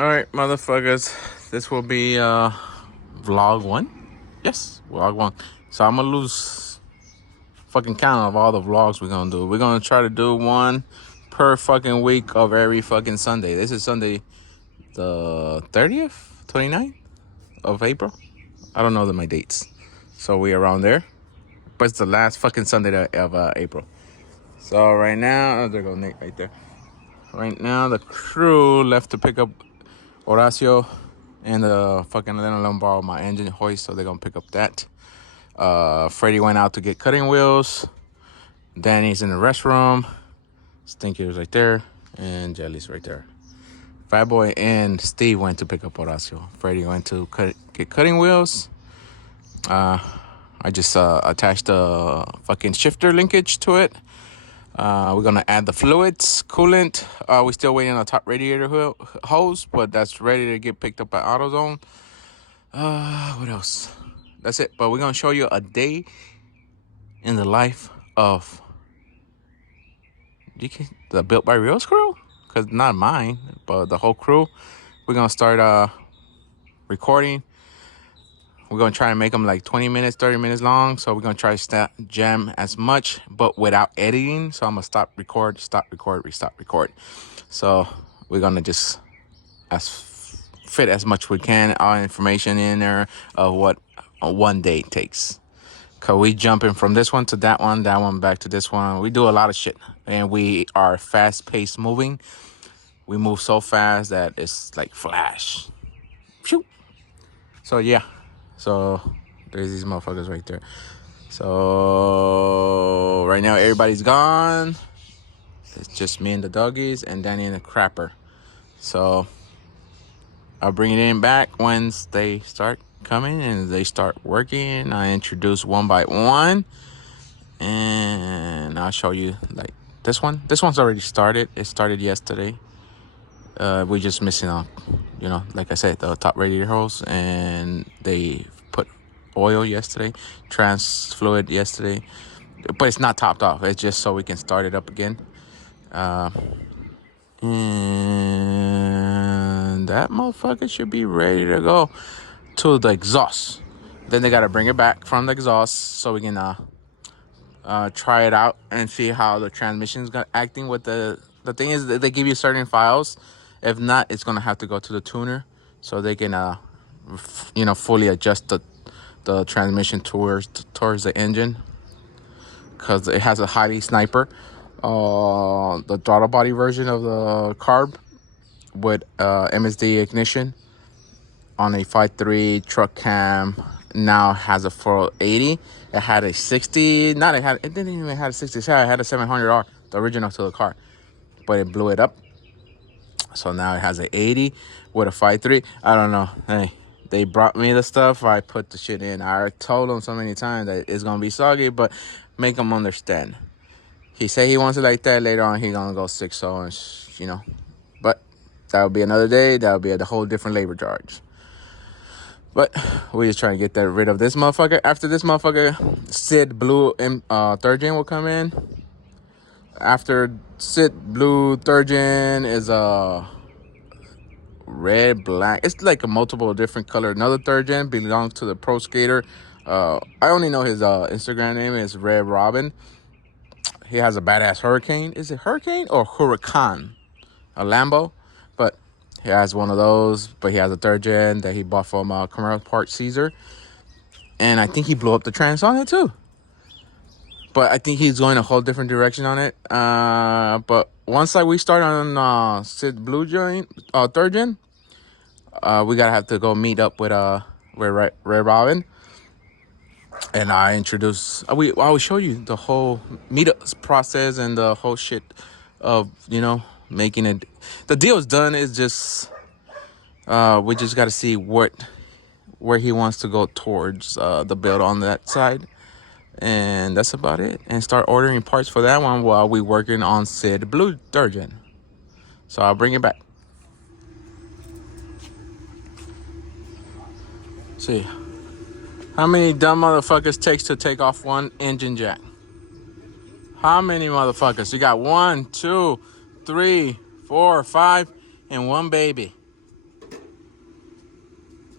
Alright, motherfuckers. This will be vlog 1. Yes, vlog 1. So I'm gonna lose fucking count of all the vlogs we're gonna do. We're gonna try to do one per fucking week of every fucking Sunday. This is Sunday the 30th, 29th of April. I don't know my dates. So we around there. But it's the last fucking Sunday of April. So right now, there goes Nate right there. Right now, the crew left to pick up Horacio and fucking let them borrow my engine hoist, so they're gonna pick up that. Freddie went out to get cutting wheels. Danny's in the restroom. Stinky was right there, and Jelly's right there. Fat Boy and Steve went to pick up Horacio. Freddie went to get cutting wheels. I just attached the fucking shifter linkage to it. We're gonna add the fluids, coolant. We're still waiting on the top radiator hose, but that's ready to get picked up by AutoZone. What else? That's it. But we're gonna show you a day in the life of the Built by Reals crew, cause not mine, but the whole crew. We're gonna start recording. We're going to try and make them like 20 minutes, 30 minutes long. So we're going to try to jam as much, but without editing. So I'm going to stop record, restart, record. So we're going to just fit as much we can, our information in there of what one day takes. Because we jumping from this one to that one back to this one. We do a lot of shit. And we are fast-paced moving. We move so fast that it's like flash. Shoot. So yeah. So there's these motherfuckers right there. So right now everybody's gone. It's just me and the doggies and Danny and the crapper. So I'll bring it in back once they start coming and they start working. I introduce one by one. And I'll show you like this one. This one's already started. It started yesterday. We're just missing out, like I said, the top radiator hose, and they put oil yesterday, trans fluid yesterday, but it's not topped off. It's just so we can start it up again. And that motherfucker should be ready to go to the exhaust. Then they got to bring it back from the exhaust so we can try it out and see how the transmission's acting with the thing is that they give you certain files. If not, it's gonna have to go to the tuner so they can fully adjust the transmission towards the engine, because it has a highly sniper the throttle body version of the carb with MSD ignition on a 5.3 truck cam. Now has a 480. It had a 60. It didn't even have a 60. It had a 700R, the original to the car, but it blew it up. So now it has an 80 with a 5.3. I don't know. Hey, they brought me the stuff. I put the shit in. I told them so many times that it's going to be soggy, but make them understand. He said he wants it like that. Later on, he's going to go 6.0 and, But that would be another day. That would be a whole different labor charge. But we're just trying to get rid of this motherfucker. After this motherfucker, Sid Blue third gen will come in. After Sid Blue third gen is red, black. It's like a multiple different color. Another third gen belongs to the pro skater. I only know his Instagram name is Red Robin. He has a badass Hurricane. Is it Hurricane or Huracan? A Lambo. But he has one of those. But he has a third gen that he bought from Camaro Park Caesar. And I think he blew up the trans on it too. But I think he's going a whole different direction on it. But once we start on Sid Blue third gen, we gotta have to go meet up with Red Robin. And I introduce. I will show you the whole meetup process and the whole shit of making it. The deal's done. It's just we just gotta see where he wants to go towards the build on that side. And that's about it. And start ordering parts for that one while we working on Sid Blue third gen. So I'll bring it back. See. How many dumb motherfuckers takes to take off one engine jack? How many motherfuckers? You got 1, 2, 3, 4, 5, and one baby.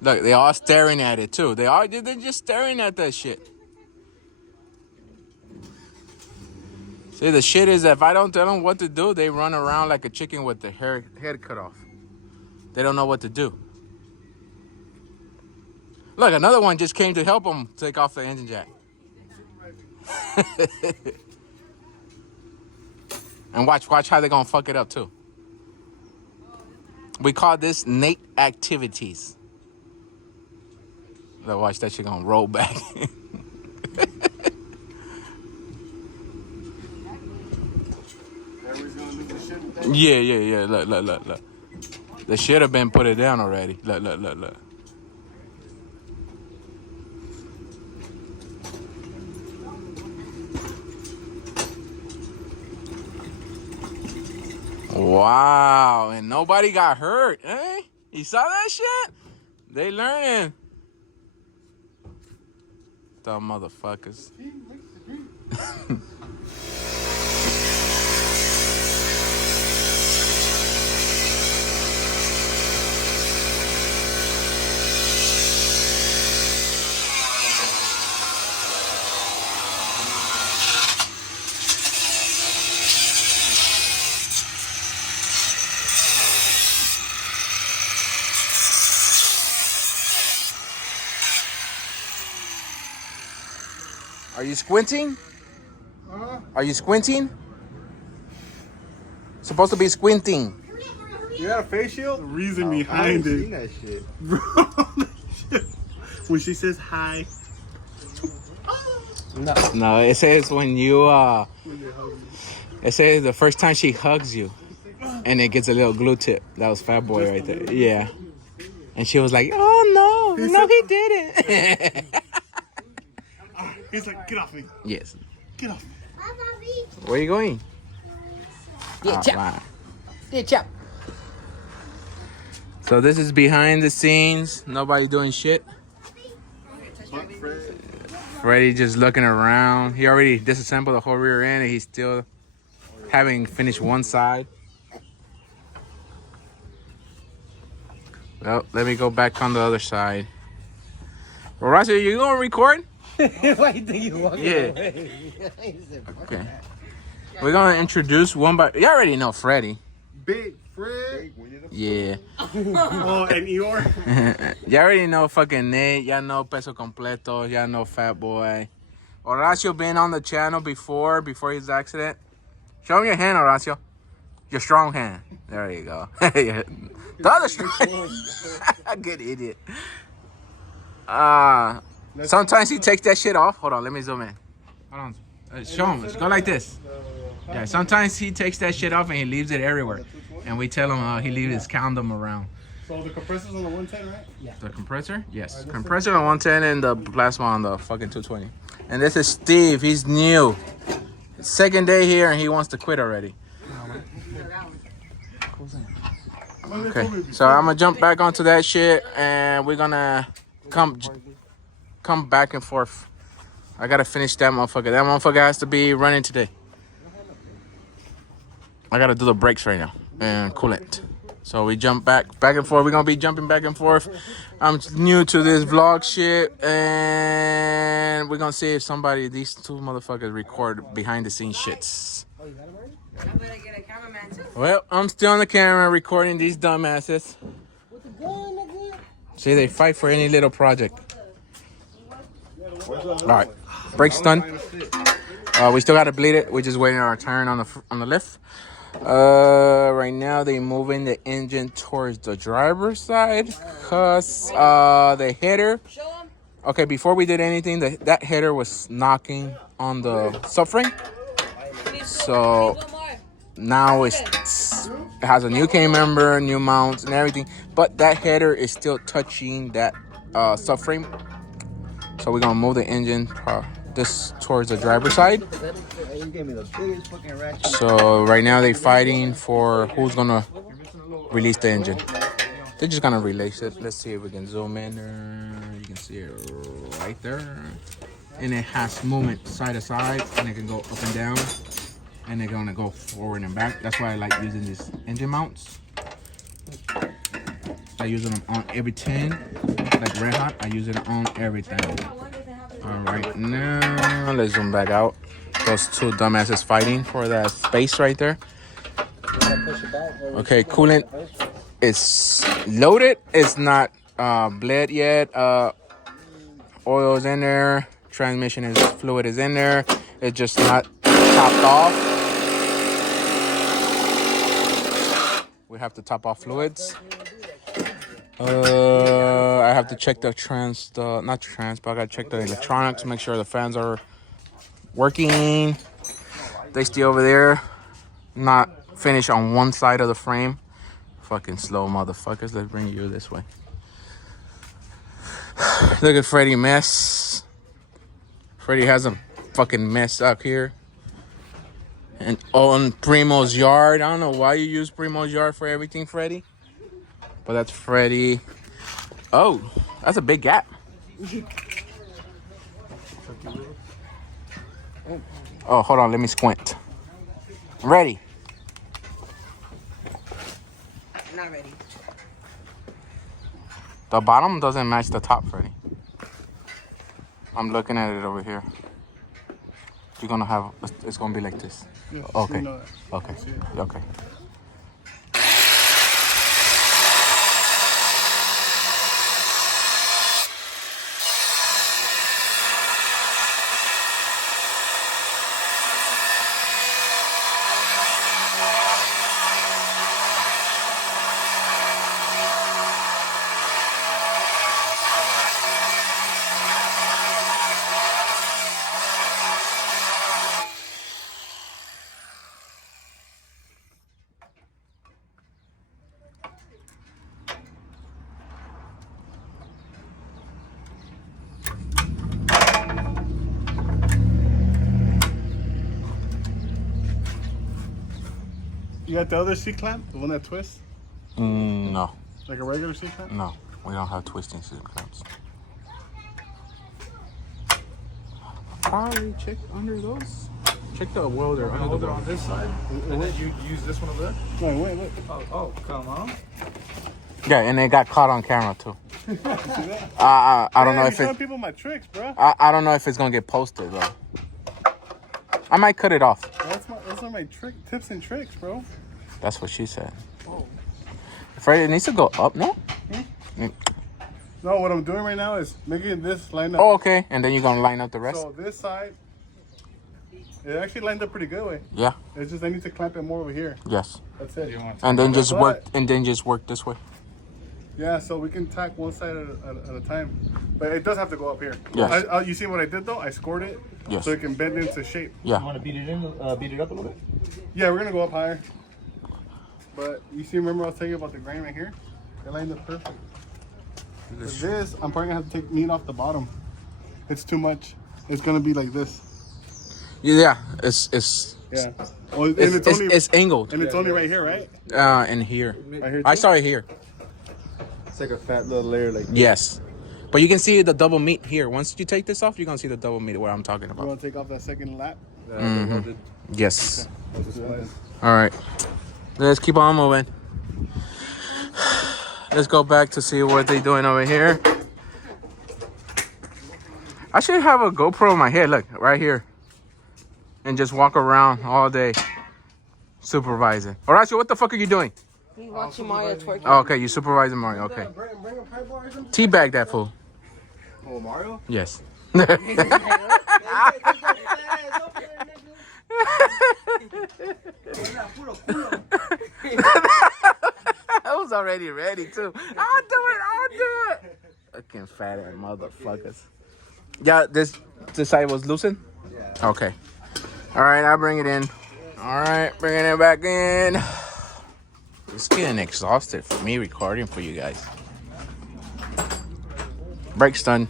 Look, they all staring at it too. They're just staring at that shit. See, the shit is if I don't tell them what to do, they run around like a chicken with their head cut off. They don't know what to do. Look, another one just came to help them take off the engine jack. And watch how they're gonna fuck it up too. We call this Nate activities. Look, watch that shit gonna roll back. Yeah. Look. They should have been put it down already. Look. Wow, and nobody got hurt, eh? You saw that shit? They learning. Dumb motherfuckers. Are you squinting? Are you squinting? Supposed to be squinting. You got a face shield? The reason behind it. That shit. Bro, when she says hi. No, it says when you it says the first time she hugs you and it gets a little glue tip. That was Fat Boy right there. Yeah. And she was like, oh no, he didn't. He's like, get off me. Yes. Get off me. Where are you going? Yeah, chap. Wow. Yeah, chap. So this is behind the scenes. Nobody doing shit. Freddy just looking around. He already disassembled the whole rear end and he's still having finished one side. Well, let me go back on the other side. Well, Roger, you gonna record? Why do you think you walking away? Okay. We're gonna introduce one by. You already know Freddy. Big Fred. Yeah. Oh, and Eeyore. You already know fucking Nate. Y'all know Peso Completo. Y'all know Fat Boy. Horacio been on the channel before his accident. Show him your hand, Horacio. Your strong hand. There you go. The other strong. Good idiot. Sometimes he takes that shit off. Hold on, let me zoom in. Hold on. Show him. Go like this. Yeah, sometimes he takes that shit off and he leaves it everywhere. And we tell him he leaves his condom around. So the compressor's on the 110, right? Yeah. The compressor? Yes. Compressor on 110 and the plasma on the fucking 220. And this is Steve. He's new. Second day here and he wants to quit already. Okay, so I'm gonna jump back onto that shit and we're gonna come back and forth. I gotta finish that motherfucker. That motherfucker has to be running today. I gotta do the brakes right now and coolant. So we jump back and forth. We're gonna be jumping back and forth. I'm new to this vlog shit and we're gonna see if these two motherfuckers record behind the scenes shits. I'm gonna get a cameraman too. Well, I'm still on the camera recording these dumbasses. With the gun again? See, they fight for any little project. All right, brakes done. We still gotta bleed it. We're just waiting on our turn on the lift. Right now they moving the engine towards the driver's side cause the header. Okay, before we did anything, that header was knocking on the subframe. So now it has a new K member, new mounts and everything, but that header is still touching that subframe. So we're gonna move the engine this towards the driver's side. So right now they're fighting for who's gonna release the engine. They're just gonna release it. Let's see if we can zoom in there. You can see it right there. And it has movement side to side and it can go up and down. And they're gonna go forward and back. That's why I like using these engine mounts. I use them on everything. Like red hot, I use it on everything. All right, now let's zoom back out. Those two dumbasses fighting for that space right there. Okay, coolant is loaded. It's not bled yet. Oil is in there. Transmission is fluid is in there. It's just not topped off. We have to top off fluids. I have to check the but I gotta check the electronics, make sure the fans are working. They stay over there, not finished on one side of the frame. Fucking slow motherfuckers. Let's bring you this way. Look at Freddy mess. Freddy has a fucking mess up here. And on Primo's yard. I don't know why you use Primo's yard for everything, Freddy. But that's Freddy. Oh, that's a big gap. Oh, hold on. Let me squint. Ready. Not ready. The bottom doesn't match the top, Freddy. I'm looking at it over here. You're gonna have, it's gonna be like this. Yeah, okay. you know that. Okay. Okay. You got the other C-clamp? The one that twists? No. Like a regular C-clamp? No. We don't have twisting clamps. Probably check under those. Check the welder. Hold it on this side, and then you use this one over there. No, wait, look. Oh, come on. Yeah, and it got caught on camera too. I don't know if showing it. people my tricks, bro. I don't know if it's gonna get posted though. I might cut it off. Those are my tips and tricks, bro. That's what she said. Oh. Freddy, it needs to go up, no? No, what I'm doing right now is making this line up. Oh, okay. And then you're gonna line up the rest. So this side, it actually lined up pretty good way. Yeah. It's just I need to clamp it more over here. Yes. That's it. And then just work. And then just work this way. Yeah, so we can tack one side at a time, but it does have to go up here. Yes. You see what I did though? I scored it. Yes. So it can bend into shape. Yeah. You want to beat it up a little bit? Yeah, we're gonna go up higher. But you see, remember I was telling you about the grain right here? It lined up perfect. For this, I'm probably gonna have to take meat off the bottom. It's too much. It's gonna be like this. Yeah. It's. Yeah. Well, and it's angled. And it's only right here, right? In here. Right here I too? saw it here. It's like a fat little layer like this. Yes. But you can see the double meat here. Once you take this off, you're gonna see the double meat where I'm talking You about. want to take off that second lap? Yes. Okay. All right. Let's keep on moving. Let's go back to see what they're doing over here. I should have a GoPro in my head, look, right here. And just walk around all day supervising. Horacio, what the fuck are you doing? You watching Mario twerking? Oh, okay, you supervising Mario, okay. Teabag that fool. Oh, Mario? Yes. I was already ready too. I'll do it. Fucking fat ass motherfuckers. Yeah, this side was loosened? Yeah. Okay. Alright, I'll bring it in. Alright, bringing it back in. It's getting exhausted for me recording for you guys. Brakes done.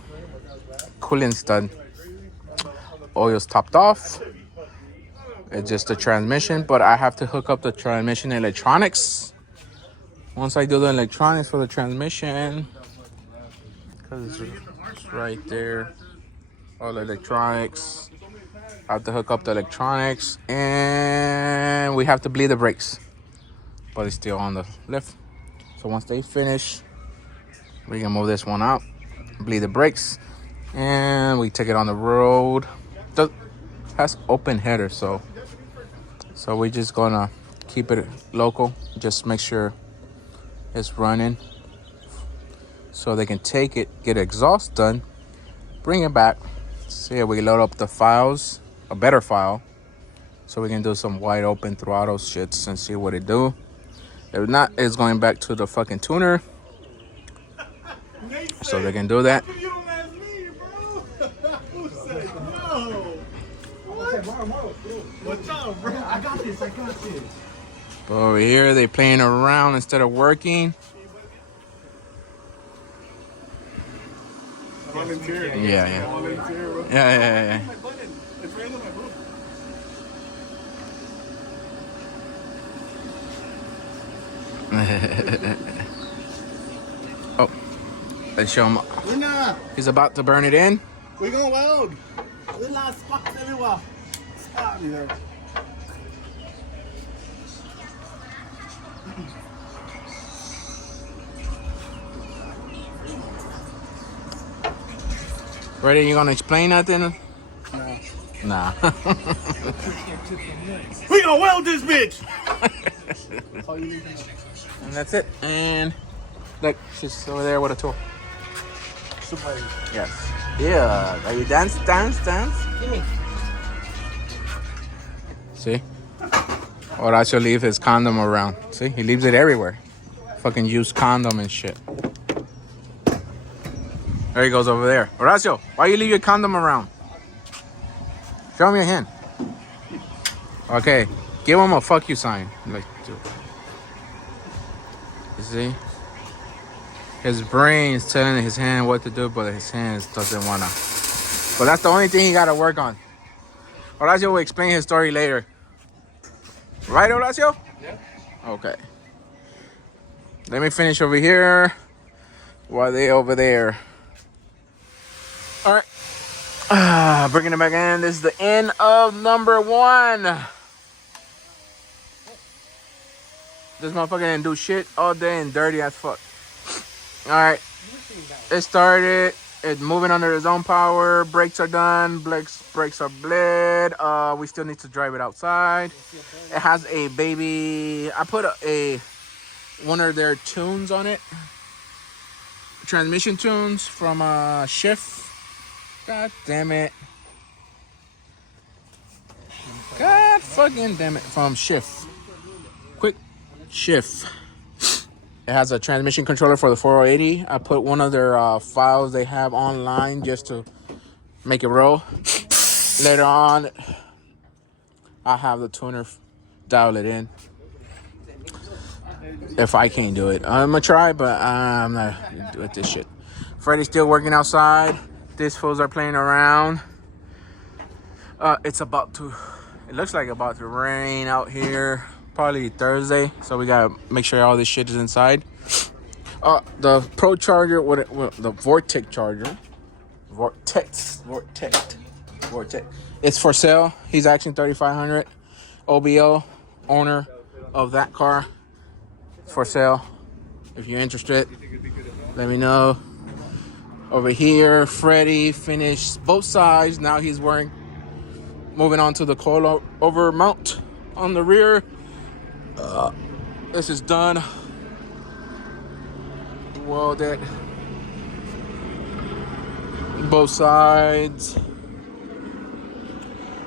Coolant's done. Oil's topped off. It's just the transmission, but I have to hook up the transmission electronics. Once I do the electronics for the transmission, because it's right there, all the electronics. I have to hook up the electronics, and we have to bleed the brakes, but it's still on the lift. So once they finish, We can move this one out, bleed the brakes, and we take it on the road. It has open header, so we just gonna keep it local. Just make sure it's running, so they can take it, get exhaust done, bring it back. See if we can load up the files, a better file, so we can do some wide open throttle shits and see what it do. If not, it's going back to the fucking tuner, so they can do that. You don't ask me, bro. Who said no? What's up, bro? I got this. But over here, they playing around instead of working. Volunteer. Yeah. Volunteer, bro. Yeah. My button. It's right on my booth. Oh, let's show him. He's about to burn it in. We going wild. The last spot, stop me there. Ready? You gonna explain nothing? No. Nah. We gonna weld this bitch. And that's it. And look, she's over there with a tool. Somebody. Yes. Yeah. Are you dance? See? Horacio leave his condom around. See? He leaves it everywhere. Fucking used condom and shit. There he goes over there. Horacio, why you leave your condom around? Show me your hand. Okay. Give him a fuck you sign. Like, dude. You see? His brain's telling his hand what to do, but his hands doesn't wanna. But that's the only thing he gotta work on. Horacio will explain his story later. Right, Horacio? Yeah. Okay. Let me finish over here while they over there. All right. Bringing it back in. This is the end of number 1. This motherfucker didn't do shit all day and dirty as fuck. All right. It started. It's moving under its own power. Brakes are done. Brakes are bled. We still need to drive it outside. It has a baby. I put one of their tunes on it. Transmission tunes from Shift. God damn it. God fucking damn it. From Shift. Quick Shift. It has a transmission controller for the 480. I put one of their files they have online just to make it roll. Later on, I'll have the tuner dial it in. If I can't do it. I'm going to try, but I'm not going to do it this shit. Freddy's still working outside. These fools are playing around. It looks like about to rain out here. Probably Thursday, so we gotta make sure all this shit is inside. The Pro charger, the Vortex charger, Vortex. It's for sale. He's asking $3,500. OBO, owner of that car, for sale. If you're interested, let me know. Over here, Freddy finished both sides. Now he's moving on to the coilover mount on the rear. This is done. Welded both sides.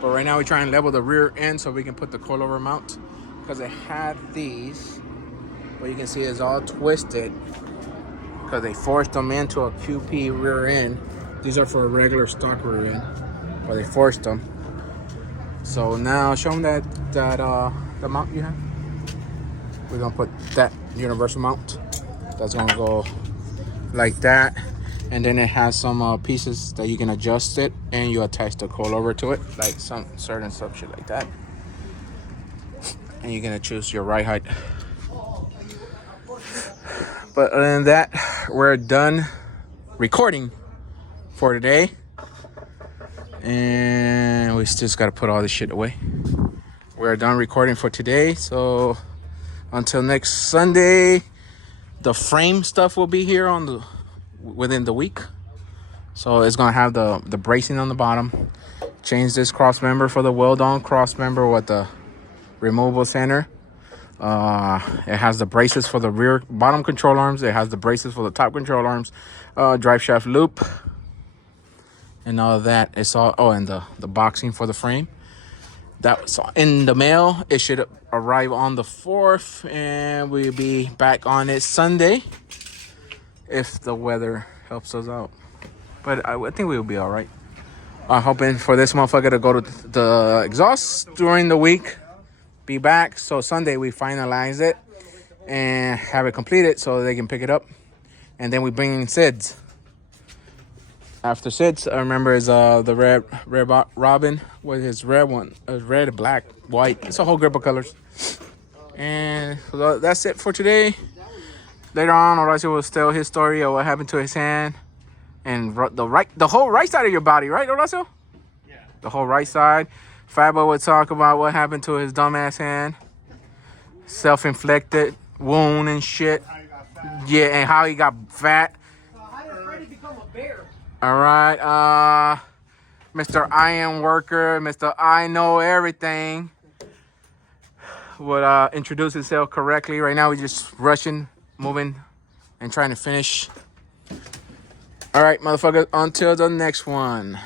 But right now we're trying to level the rear end so we can put the coilover mount, because it had these, but you can see it's all twisted because they forced them into a QP rear end. These are for a regular stock rear end, but they forced them. So now show them that the mount you have. We're gonna put that universal mount. That's gonna go like that, and then it has some pieces that you can adjust it, and you attach the coilover to it, like some certain stuff shit like that. And you're gonna choose your ride height. But other than that, we're done recording for today, and we just gotta put all this shit away. We're done recording for today, so until next Sunday, the frame stuff will be here on within the week. So it's gonna have the bracing on the bottom. Change this cross member for the weld-on cross member with the removable center. It has the braces for the rear bottom control arms. It has the braces for the top control arms. Drive shaft loop and all of that. It's all and the boxing for the frame. That's in the mail. It should arrive on the 4th, and we'll be back on it Sunday if the weather helps us out. But I think we'll be all right. I'm hoping for this motherfucker to go to the exhaust during the week. Be back. So Sunday we finalize it and have it completed so they can pick it up. And then we bring in SIDS. After SIDS, I remember is the red Robin with his red one. Red, black, white. It's a whole group of colors. And so that's it for today. Later on, Horacio will tell his story of what happened to his hand. And the whole right side of your body, right, Horacio? Yeah. The whole right side. Fabo would talk about what happened to his dumbass hand. Self-inflicted wound and shit. Yeah, and how he got fat. How did Freddy become a bear? All right, Mr. Iron Worker, Mr. I Know Everything would introduce himself correctly. Right now, we're just rushing, moving, and trying to finish. All right, motherfucker, until the next one.